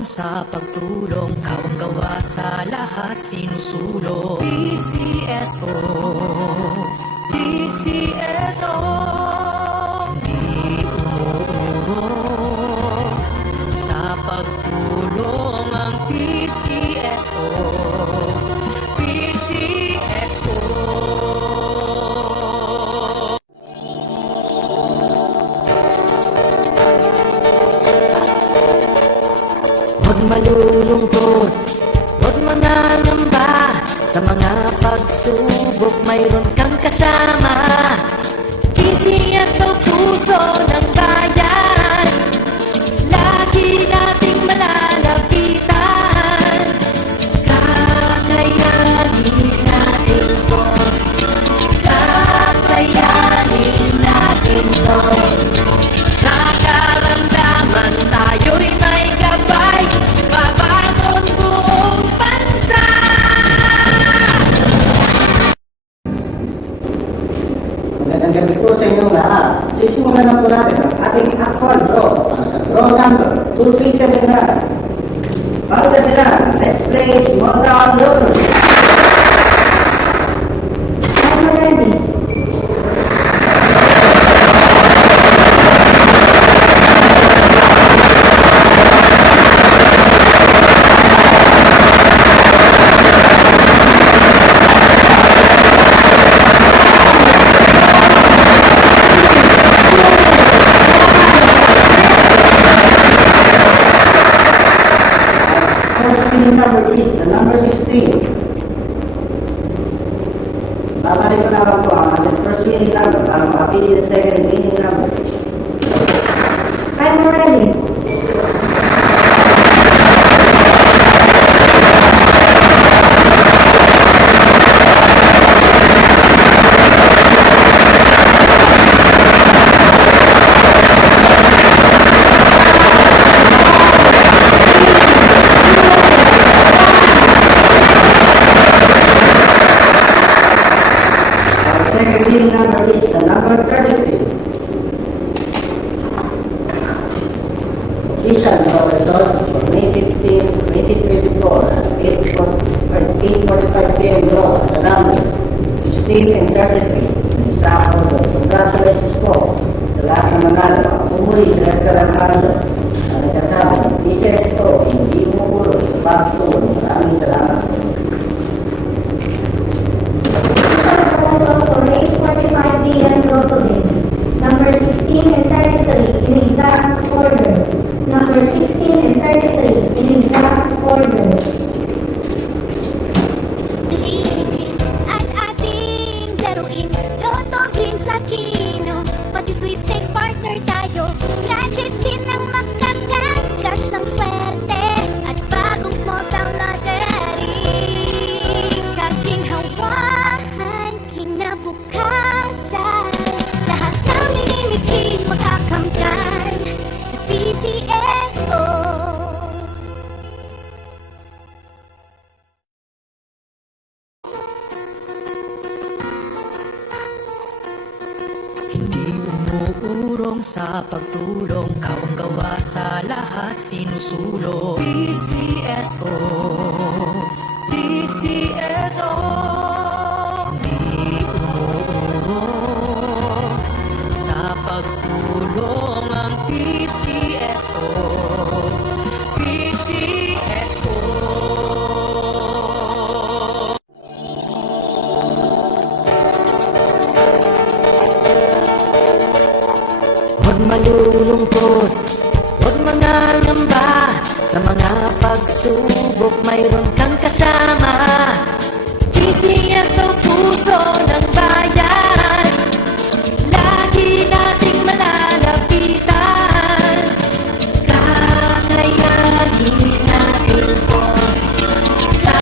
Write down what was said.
umurong sa pagtulong, ikaw ang gawa sa lahat sinusulong. PCSO, PCSO, di umurong sa pagtulong ang PCSO, PCSO. Huwag malulungkot, huwag mangangamba, sa mga pagsubok mayroon kang kasama. PCSO, puso ng bayan, lagi nating malalapitan. Kakayanin natin to, kakayanin natin to. Sa karamdaman tayo'y may gabay, babangon buong bansa. Magandang gabi po sa inyong lahat. Sisimulan na po natin ang ating actual draw para sa draw number 2379. Pangasinan, let's play Small Town Lottery. I'm ready. First winning number is the number 16. Babalik ko na lang po ang ating first winning number para makapili the second winning number. I'm ready. Our second winning number is the number 33. Official draw result for May 15, 2024 at 8:45 p.m. draw at the numbers 16 and 33. Sa order, congratulations po sa lahat ng manalo. Ako muli sa restaurant handler na nagsasabi ng PCSO hindi umuulo sa pagsulo. Maraming salamat. For 8:45 p.m. Lotto game. Number 16 and 33 in exact order. Number 16 and 33 in exact order. At ating laruin, Lotto Green sa Kino. Pati sweepstakes partner tayo, gadget din ang makakas-cash ng swerte. At bagong small town lottery, kaking hawakan, kinabukasan. Lahat ng minimiting makakamtan sa PCSO. Hindi umuurong sa pagtulong, ikaw ang gawa sa lahat sinusulong. PCSO, PCSO, di umuurong sa pagtulong ang PCSO, PCSO. Huwag malulungkot,